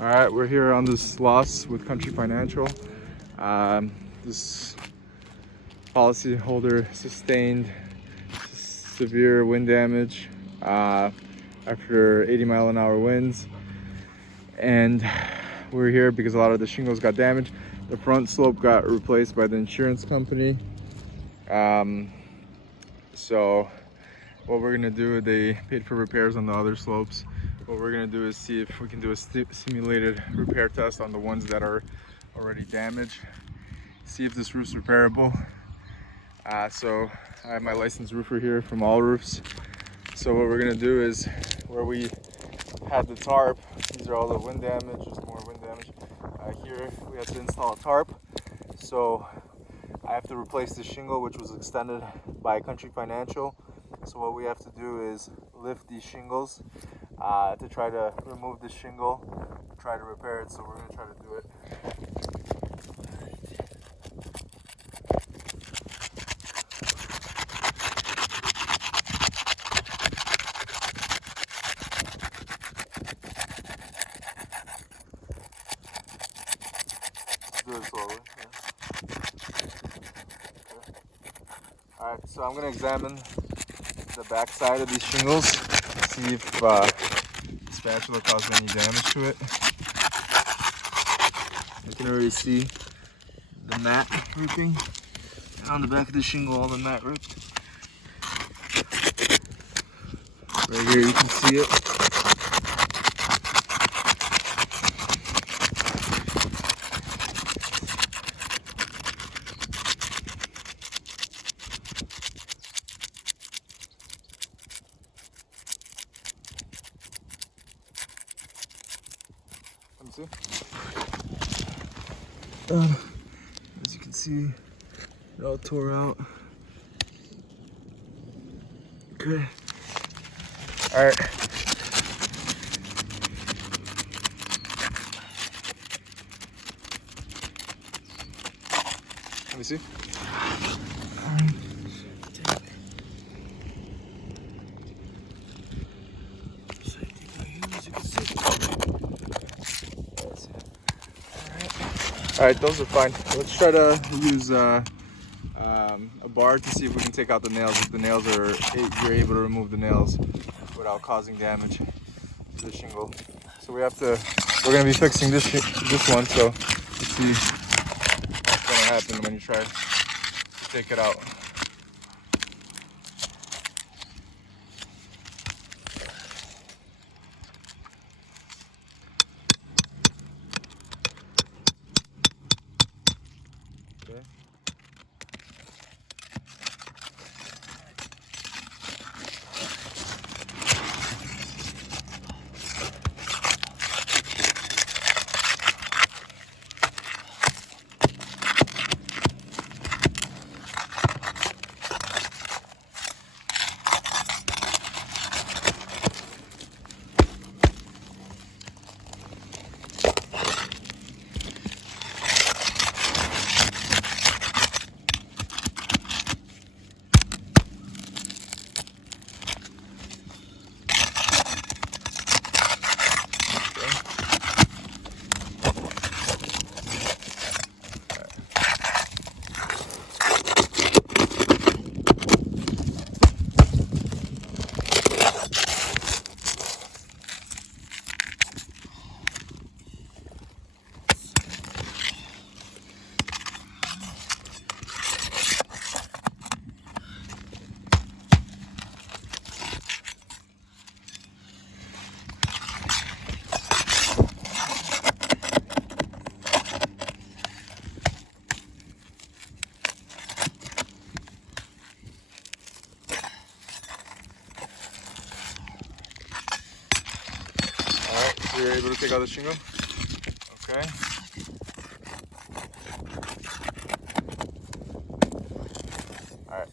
All right, we're here on this loss with Country Financial. This policyholder sustained severe wind damage after 80-mile-an-hour winds, and we're here because a lot of the shingles got damaged. The front slope got replaced by the insurance company. So what we're gonna do, they paid for repairs on the other slopes. What we're gonna do is see if we can do a simulated repair test on the ones that are already damaged, see if this roof's repairable. So I have my licensed roofer here from All Roofs. So what we're gonna do is, where we had the tarp, these are all the wind damage, there's more wind damage. Here we have to install a tarp. So I have to replace the shingle, which was extended by Country Financial. So what we have to do is lift these shingles to try to remove the shingle, try to repair it. So we're gonna try to do it. Do it slowly. Yeah. Okay. All right, so I'm gonna examine the back side of these shingles, see if the spatula caused any damage to it. I can already see the mat ripping. And on the back of the shingle, all the mat ripped. Right here you can see it. Let me see. As you can see, it all tore out. Okay. All right. Let me see. All right, those are fine. Let's try to use a bar to see if we can take out the nails. If the nails are, you're able to remove the nails without causing damage to the shingle. So we're gonna be fixing this one. So let's see what's gonna happen when you try to take it out. Okay. So you're able to take out the shingle? Okay. Alright.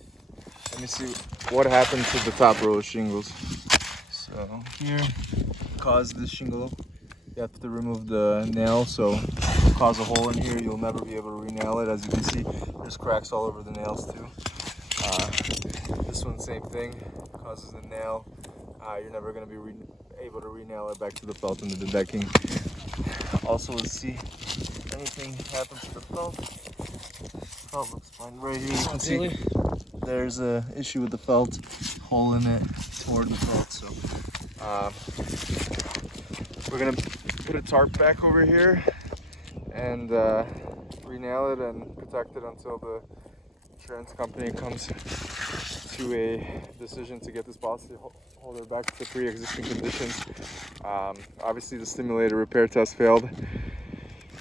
Let me see what happened to the top row of shingles. So here, cause this shingle, you have to remove the nail, so it'll cause a hole in here. You'll never be able to re-nail it. As you can see, there's cracks all over the nails too. This one, same thing, causes the nail. You're never going to be able to re-nail it back to the felt into the decking. Also, let's see if anything happens to the felt. Felt looks fine. Right here, you can see there's a issue with the felt, hole in it toward the felt. So we're gonna put a tarp back over here and re-nail it and protect it until the insurance company comes to a decision to get this policy holder back to pre-existing conditions. Obviously the stimulated repair test failed,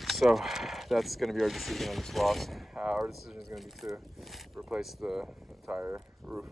so that's going to be our decision on this loss. Our decision is going to be to replace the entire roof.